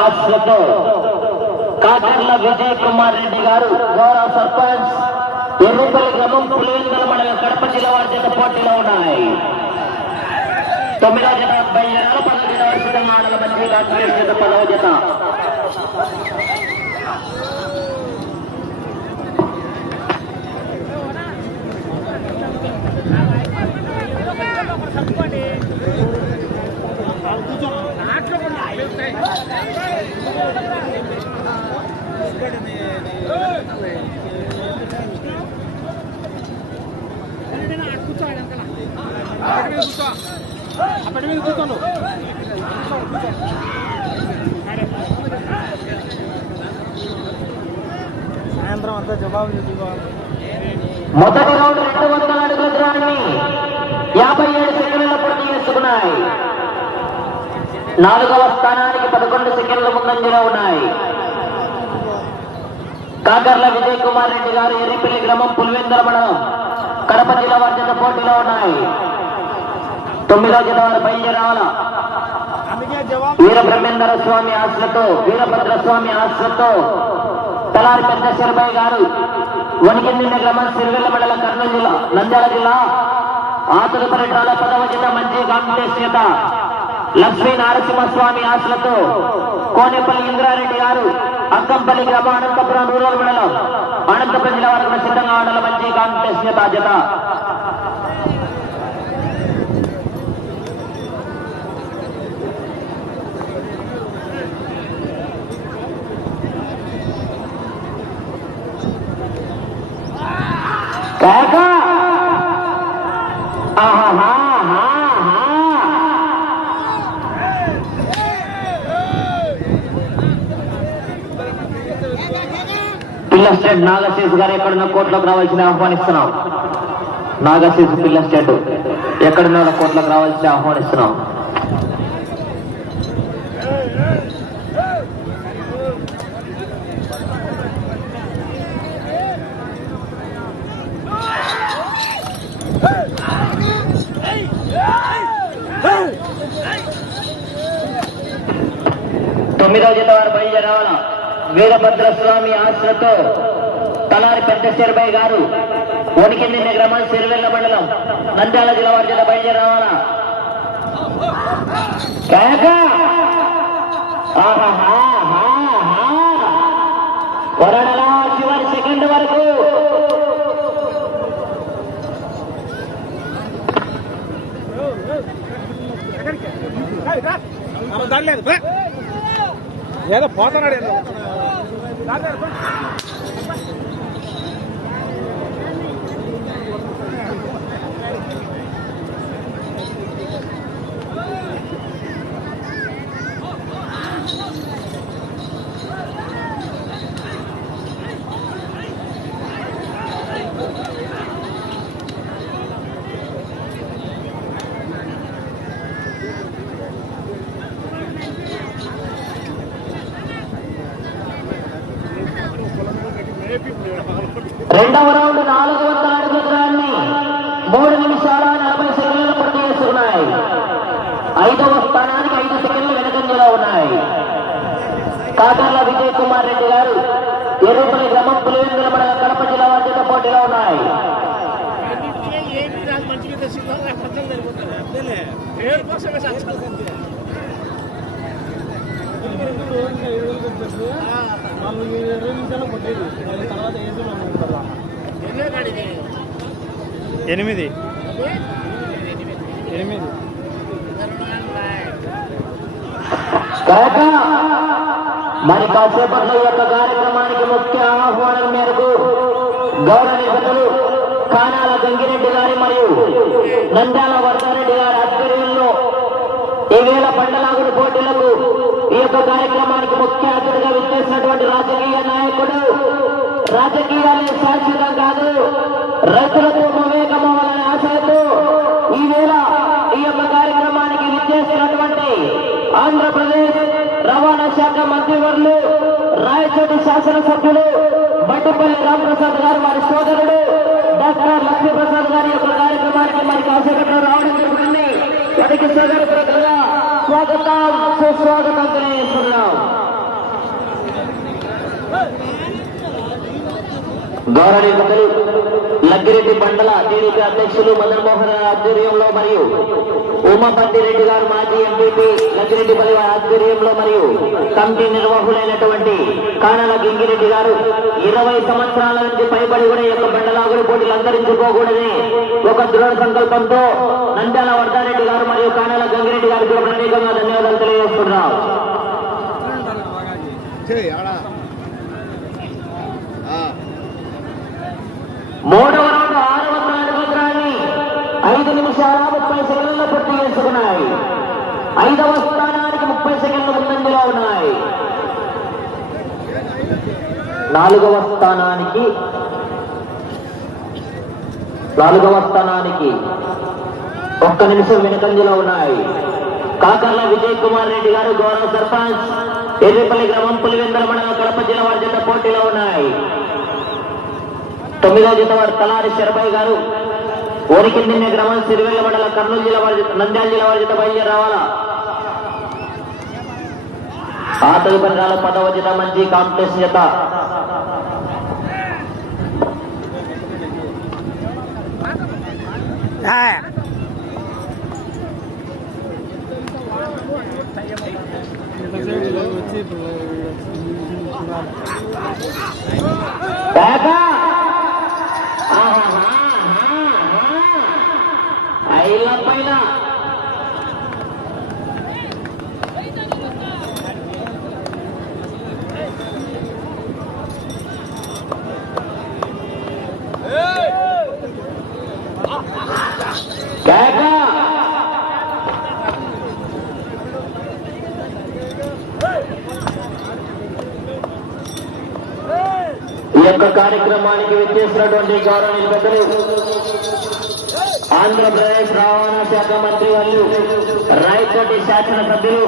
ఆశతో కాకర్ల విజయ్ కుమార్ రెడ్డి గారు గౌరవ సర్పంచ్ ఎర్రపల్లి గ్రామం పులివెందుల మండలం కడప జిల్లా వారి జత పోటీలో ఉన్నాయి. తొమ్మిదవ జత బయలుదేరాల పదవ జత వారి ఆడల మంత్రి కాంగ్రెస్ జత పదవ జత. అప్పటి మీద కూర్చోను సాయంత్రం అంతా జవాబు చెప్పుకోవాలి మొదటి రౌండ్ రెండు వందల అడుగుల దూరాన్ని యాభై ఏడు సెకండ్ల పూర్తి చేసుకున్నాయి. నాలుగవ స్థానానికి పదకొండు సెకండ్లు ముందంజలో ఉన్నాయి. కాకర్ల విజయ్ కుమార్ రెడ్డి గారు ఎర్రిపల్లి గ్రామం పులివెందర మండలం కడప జిల్లా వారి జత పోటీలో ఉన్నాయి. తొమ్మిదవ జిల్లా వారు బయలుదేరావాల అందుకే స్వామి ఆశలతో వీరభద్ర స్వామి ఆశలతో తలారి పెద్ద గారు వణికిందిన గ్రామం సిరివెల్ల మండలం కర్నూలు జిల్లా నంద్యాల జిల్లా. ఆ తదుపరి పదవ జిల్లా మంచి కాంగ్రెస్ చేత లక్ష్మీ నరసింహస్వామి ఆశలతో కోనేపల్లి ఇంద్రారెడ్డి గారు అక్కంపల్లి గ్రామ అనంతపురం రూరల్ మండలం అనంతపురం జిల్లా వారు సిద్ధంగా ఆడాల మంచి కాంగ్రెస్ చేత జత కేక! పిల్ల స్టేట్ నాగశేషు గారు ఎక్కడున్న కోర్టులోకి రావాల్సిన ఆహ్వానిస్తున్నాం. నాగశేషు పిల్ల స్టేట్ ఎక్కడున్న కోర్టులోకి రావాల్సిన ఆహ్వానిస్తున్నాం తొమ్మిదవ జత వారు బయలుదేరావాల వీరభద్రస్వామి ఆశ్రతో తలారి పెద్ద శరభయ్య గారు వణికింది గ్రామం సిరివెల్ల మండలం. నంద్యాల జిల్లా వారి జిల్లా బయలుదేరావాలా? కేక! చివరి సెకండ్ వరకు. ఏదో పోతున్నాడు ఏదో. Dale, వాళ్ళు ఇరవై నిమిషాలు కొట్టేది వాళ్ళ తర్వాత ఏసులో ఎనిమిది. ఎనిమిది. కాక మరి కాసేపట్లో యొక్క కార్యక్రమానికి ముఖ్య ఆహ్వానం మేరకు గౌరవనీయులు కానాల గంగిరెడ్డి గారి మరియు నంద్యాల ఈ వేళ పండలాగుడు పోటీలకు ఈ యొక్క కార్యక్రమానికి ముఖ్య అతిథిగా విచ్చేసినటువంటి రాజకీయ నాయకుడు రాజకీయాలే శాశ్వతం కాదు రైతులతో మమేకమవ్వాలనే ఆశలతో ఈ వేళ ఈ యొక్క కార్యక్రమానికి విచ్చేసినటువంటి ఆంధ్రప్రదేశ్ రవాణా శాఖ మంత్రివర్లు రాయచోటి శాసనసభ్యులు బట్టిపల్లి రామప్రసాద్ గారు వారి సోదరుడు డాక్టర్ లక్ష్మీప్రసాద్ గారి యొక్క కార్యక్రమానికి మరి కాసేపట్లో రావడం జరుగుతుంది ಅದಕ್ಕೆ ಸಾಗರ ಪ್ರಕಾರ ಸ್ವಾಗತ ಸುಸ್ವಾಗತ ಅಂತಾನೆ ಹೆಸರು ಗೌರವ లగ్గిరెడ్డి మండల టీడీపీ అధ్యక్షులు మదన్ మోహన్ ఆధ్వర్యంలో మరియు ఉమాపతి రెడ్డి గారు మాజీ ఎంపీపీ లగ్గిరెడ్డి పల్లి గారి ఆధ్వర్యంలో మరియు కమిటీ నిర్వాహకులైనటువంటి కానాల గింగిరెడ్డి గారు ఇరవై సంవత్సరాల నుంచి పైబడి కూడా యొక్క బండలాగుడు పోటీలు అంతరించుకోకూడదని ఒక దృఢ సంకల్పంతో నంద్యాల వర్ధారెడ్డి గారు మరియు కానాల గంగిరెడ్డి గారికి ప్రత్యేకంగా ధన్యవాదాలు తెలియజేస్తున్నాం. మూడవ రౌండ్ ఆరు వందల అడుగుల ఐదు నిమిషాల ముప్పై సెకండ్లలో పూర్తి వేసుకున్నాయి ఐదవ స్థానానికి ముప్పై సెకండ్ల ముందంజలో ఉన్నాయి. నాలుగవ స్థానానికి నాలుగవ స్థానానికి ఒక్క నిమిషం వెనుకంజలో ఉన్నాయి. కాకర్ల విజయ్ కుమార్ రెడ్డి గారు గౌరవ సర్పంచ్ ఎర్రిపల్లి గ్రామం పులివెందల మండలం కడప జిల్లా వారి జత పోటీలో ఉన్నాయి. తొమ్మిదో జత వారు తలారి శరభాయ్ గారు ఓరికిందిన్న గ్రామం సిరివెల్ల మండల కర్నూలు జిల్లా వారి నంద్యాల జిల్లా వారి జత బయలుదేరి రావాలా ఆ తదుపరి రాల పదవ జత మంచి కాంపిటీషన్ జత Yeah. యొక్క కార్యక్రమానికి విచ్చేసినటువంటి గౌరవనీయ పెద్దలు ఆంధ్రప్రదేశ్ రవాణా శాఖ మంత్రి వాళ్ళు రాయకోటి శాసనసభ్యులు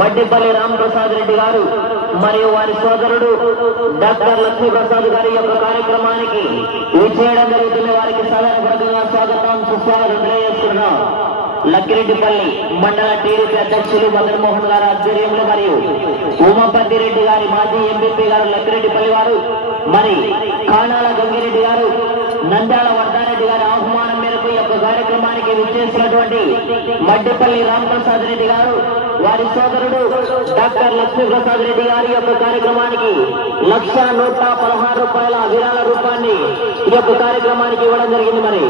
మడ్డిపల్లి రామప్రసాద్ రెడ్డి గారు మరియు వారి సోదరుడు డాక్టర్ లక్ష్మీప్రసాద్ గారి యొక్క కార్యక్రమానికి విచ్చేయడం జరుగుతుంది. వారికి సదనపరంగా స్వాగతం సుస్వాగతం తెలియజేస్తున్నాం. లక్కిరెడ్డిపల్లి మండల టీడీపీ అధ్యక్షులు మదన్మోహన్ గారు గారి ఆధ్వర్యంలో మరియు ఉమాపతి రెడ్డి గారి మాజీ ఎంపీపీ గారు లక్కిరెడ్డిపల్లి వారు మరి కానాల గంగిరెడ్డి గారు నంద్యాల వర్ధారెడ్డి గారి ఆహ్వానం మేరకు ఈ యొక్క కార్యక్రమానికి విచ్చేసినటువంటి మడ్డిపల్లి రామప్రసాద్ రెడ్డి గారు వారి సోదరుడు డాక్టర్ లక్ష్మీప్రసాద్ రెడ్డి గారి యొక్క కార్యక్రమానికి లక్ష నూట పదహారు రూపాయల విరాళ రూపాన్ని ఈ యొక్క కార్యక్రమానికి ఇవ్వడం జరిగింది మరి.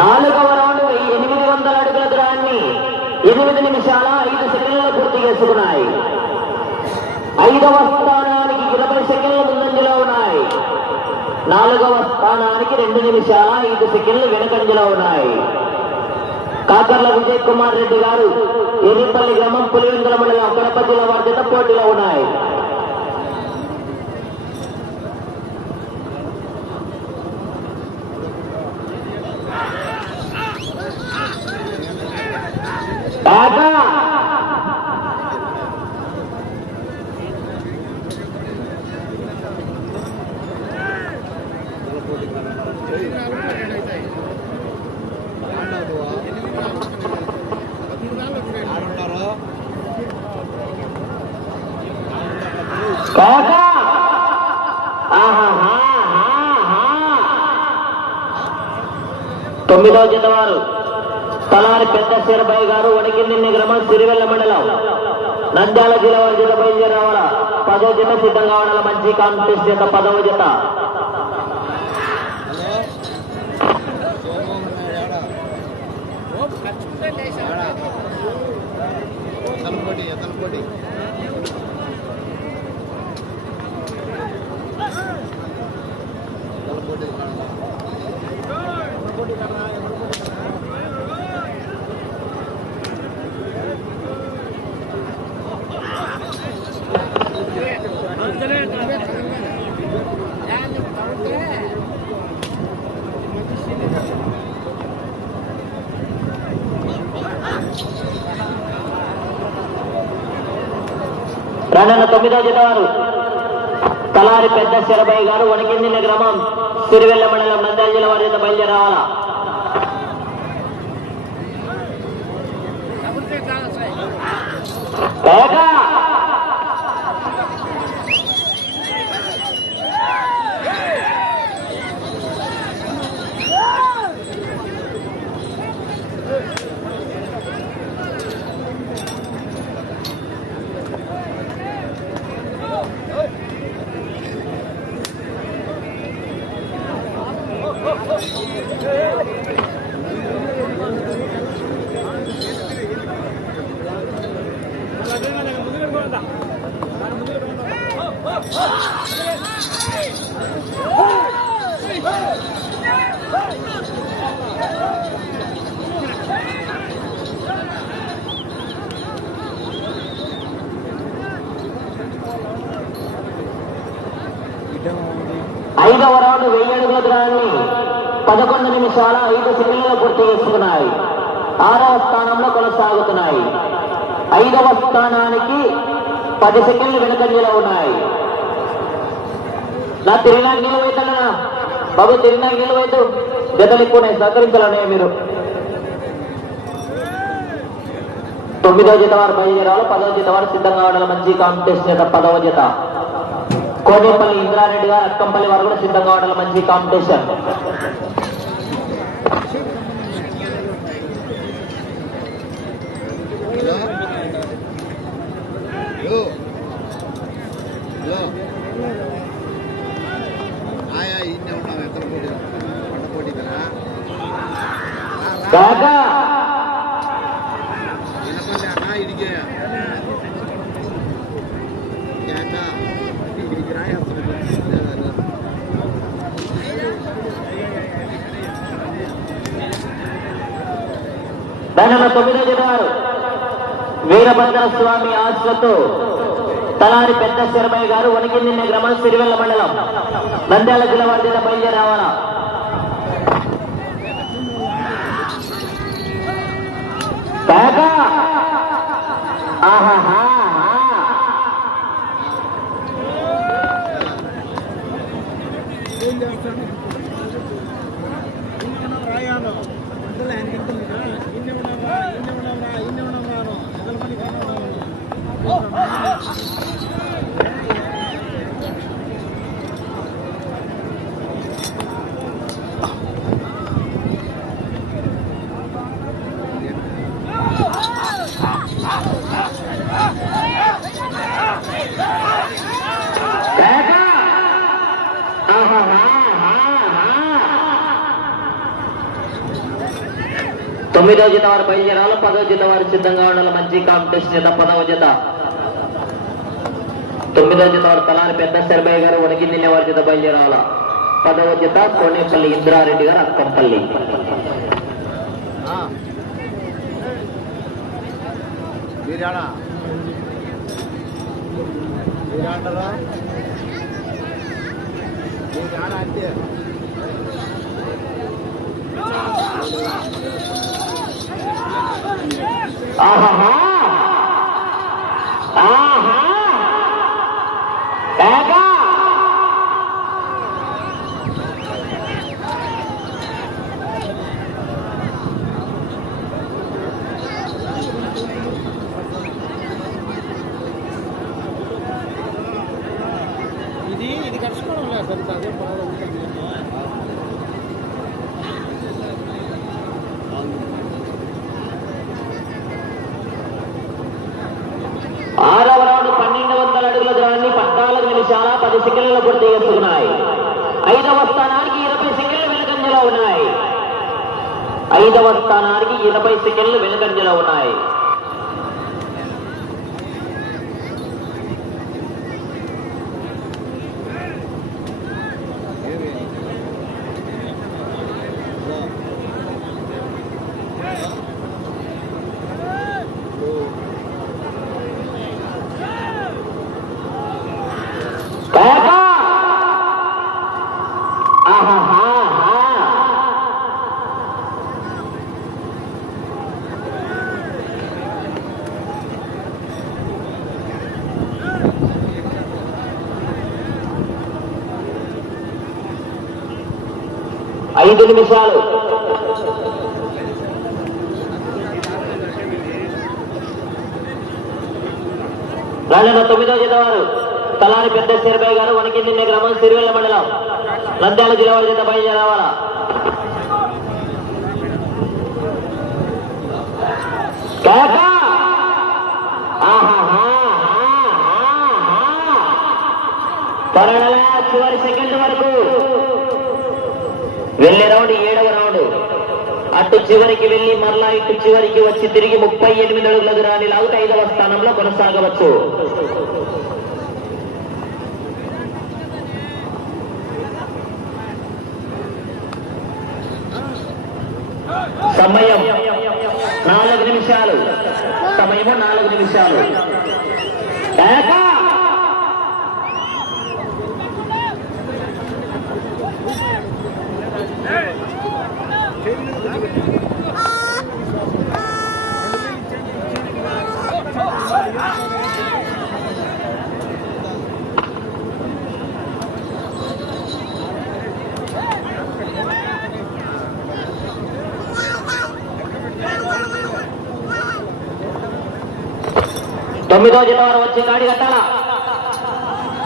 నాలుగవ రౌండ్ ఎనిమిది వందల అడుగుల దూరాన్ని ఎనిమిది నిమిషాల ఐదు సెకండ్లలో పూర్తి చేసుకున్నాయి. ఐదవ స్థానానికి ఇరవై సెకండ్ల ముందంజలో ఉన్నాయి. నాలుగవ స్థానానికి రెండు నిమిషాల ఐదు సెకండ్లు వెనకంజలో ఉన్నాయి. కాకర్ల విజయ్ కుమార్ రెడ్డి గారు ఎర్రిపల్లి గ్రామం పులివెందుల మండలం కడప జిల్లా వారి పోటీలో ఉన్నాయి బాగా కాకా! తొమ్మిదో జిల్లవారు తలారి పెద్ద శీరబాయి గారు వణికిందిన్ని గ్రామం సిరివెల్ల మండలం. నంద్యాల జిల్లా వారి జిల్లా బయలుదేరి రావాలా? పదో జత సిద్ధంగా ఉండాలి? మంచి కాంపిటీషన్ జత పదవ జత. ఎతలపోటీ ఎతలపోటీ తొమ్మిదో జత వారు. తలారి పెద్ద శరబాయి గారు వణికిందిన్న గ్రామం. సిరివెల్ల మండలం నంద్యాల జిల్లా వారి జత బయలుదేరి రావాలా కేక ఐదవ రౌండ్ వెయ్యి అడుగుల దూరాన్ని పదకొండు నిమిషాల ఐదు సెకండ్లు పూర్తి చేసుకున్నాయి. ఆరవ స్థానంలో కొనసాగుతున్నాయి. ఐదవ స్థానానికి పది సెకండ్లు వెనుకంజలో ఉన్నాయి. నా తిరిగినాక నీళ్ళు బాబు తిరిగినాక నీళ్ళు అవుతూ జతలు ఎక్కువ ఉన్నాయి సహకరించాలనే మీరు. తొమ్మిదో జత వారు బయలుదేరాలి పదవ జత వారు సిద్ధంగా ఉండాలి మంచి కాంపిటీషన్ జత పదవ జత. కోనేపల్లి ఇంద్రారెడ్డి గారు అక్కంపల్లి వారు కూడా సిద్ధంగా ఉండాలి మంచి కాంపిటీషన్ కాకా దానిలో తొమ్మిదో జత వారు వీరభద్ర స్వామి ఆశలతో తలారి పెద్ద శర్మయ్య గారు వణికింది గ్రామం సిరివెల్ల మండలం. నంద్యాల జిల్లా వారి చేత బయలుదేరి రావాలా? కాకా ఆహాహా తొమ్మిదవ జత వారు బయలుదేరాలి పదవ జత వారు సిద్ధంగా ఉండాలి. మంచి కాంపిటీషన్ జత పదవ జత. తొమ్మిదవ జత వారు తలారి పెద్ద శర్మయ్య గారు వణికింది వారి జత బయలుదేరాల? పదవ జత కోనేపల్లి ఇంద్రారెడ్డి గారు అక్కంపల్లి. మీరాడా? మీరాడరా? అంతే ఆహా. ఆహా. కాకా. ఇది ఇది కలుసుకోవడం లేదు అదే బాగా ఉంటుంది ఆరవ రౌండ్ పన్నెండు వందల అడుగుల దూరాన్ని పద్నాలుగు నిమిషాల పది సెకండ్లలో పూర్తి చేసుకున్నాయి. ఐదవ స్థానానికి ఇరవై సెకండ్లు వెనుకంజలో ఉన్నాయి. ఐదవ స్థానానికి ఇరవై సెకండ్లు వెనుకంజలో ఉన్నాయి ఏమి హలో కాకా! ఆహాహా! ఐదు నిమిషాలు. రాజన్న తొమ్మిదో జత తలారి పెద్ద శిరబాయి గారు వనకింది గ్రామం సిరివెల్ల మండలం. నంద్యాల జిల్లా వారి జత బయలుదేరావాలా చివరి సెకండ్. వెళ్ళే రౌండ్ ఏడవ రౌండ్. అటు చివరికి వెళ్ళి మరలా ఇటు చివరికి వచ్చి తిరిగి ముప్పై ఎనిమిది అడుగుల దూరాన్ని లాగుతూ ఐదవ స్థానంలో కొనసాగవచ్చు. సమయం నాలుగు నిమిషాలు. సమయము నాలుగు నిమిషాలు. తొమ్మిదో జత వారు వచ్చి గాడి కట్టాల?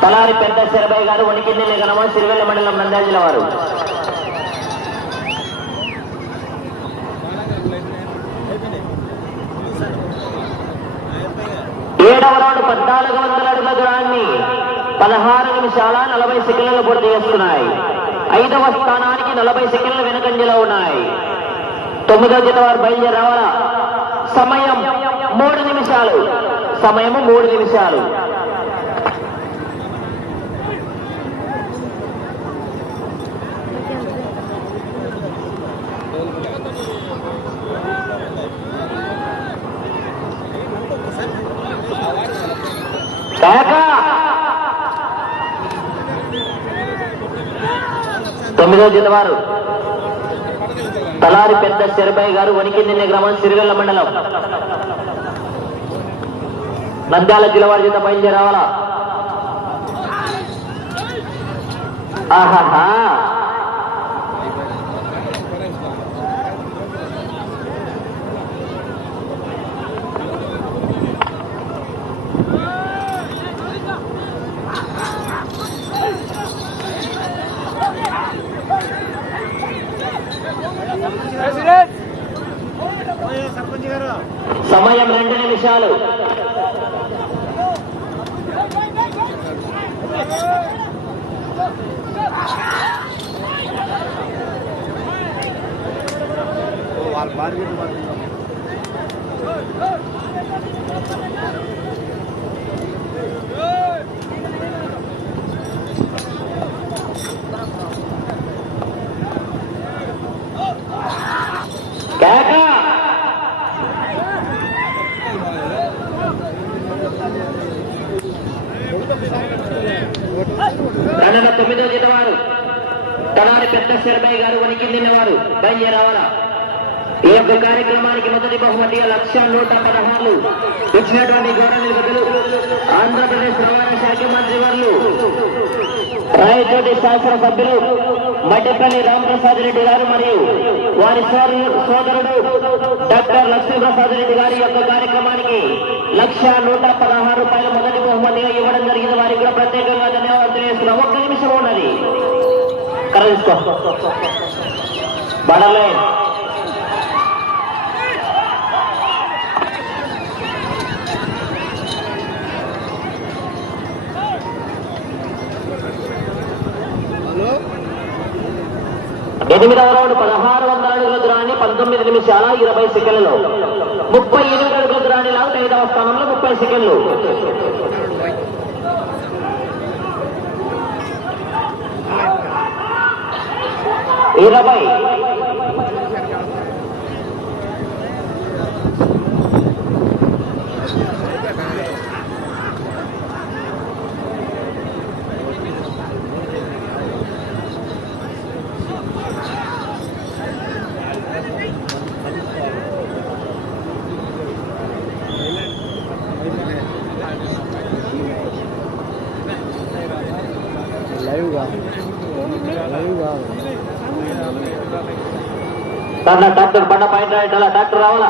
తలారి పెద్ద శరభయ్య గారు వణికింది నిగనమ సిరివెల్ల మండలం నంద్యాల జిల్లా వారు. ఏడవ రౌండ్ పద్నాలుగు వందల అడుగుల దూరాన్ని పదహారు నిమిషాల నలభై సెకండ్లు పూర్తి చేస్తున్నాయి. ఐదవ స్థానానికి నలభై సెకండ్లు వెనుకంజలో ఉన్నాయి. తొమ్మిదవ జత వారు బయలుదేరి రావాలా? సమయం మూడు నిమిషాలు. సమయము మూడు నిమిషాలు. తొమ్మిదో జిల్లా వారు తలారి పెద్ద శరభయ్య గారు వణికింది గ్రామం సిరివెల్ల మండలం. నంద్యాల జిల్లా వారి చేత బయలుదేరి రావాలా ఆహాహా. సమయం రెండు నిమిషాలు. వాళ్ళ బాధ్యత వాళ్ళు తొమ్మిదో జత వారు తలారి పెద్ద శర్మయ్య గారు వణికి నిన్నవారు బయలుదేరావాలా? ఈ యొక్క కార్యక్రమానికి మొదటి బహుమతి లక్ష నూట పదహారు. ఇచ్చినటువంటి గౌరవ ఆంధ్రప్రదేశ్ రవాణా శాఖ మంత్రి వర్లు రాయచోటి శాసనసభ్యులు మడ్డపల్లి రామప్రసాద్ రెడ్డి గారు మరియు వారి సోదరుడు డాక్టర్ లక్ష్మీప్రసాద్ రెడ్డి గారి యొక్క కార్యక్రమానికి లక్ష నూట పదహారు రూపాయల మొదటి బహుమతిగా ఇవ్వడం జరిగింది. వారికి కూడా ప్రత్యేకంగా ధన్యవాదాలు తెలియజేస్తున్నాం. ఒక్క నిమిషం ఉన్నది కరెన్స్కో బడలే ఎనిమిదవ రౌండ్ పదహారు వందల అడుగుల దూరాన్ని పంతొమ్మిది నిమిషాల ఇరవై సెకండ్లు. ముప్పై ఎనిమిది అడుగుల దూరాన్ని లాగుతూ ఐదవ స్థానంలో ముప్పై సెకండ్లు. ఇరవై డాక్టర్ బండ పాయింట్ డాక్టర్ రావాలా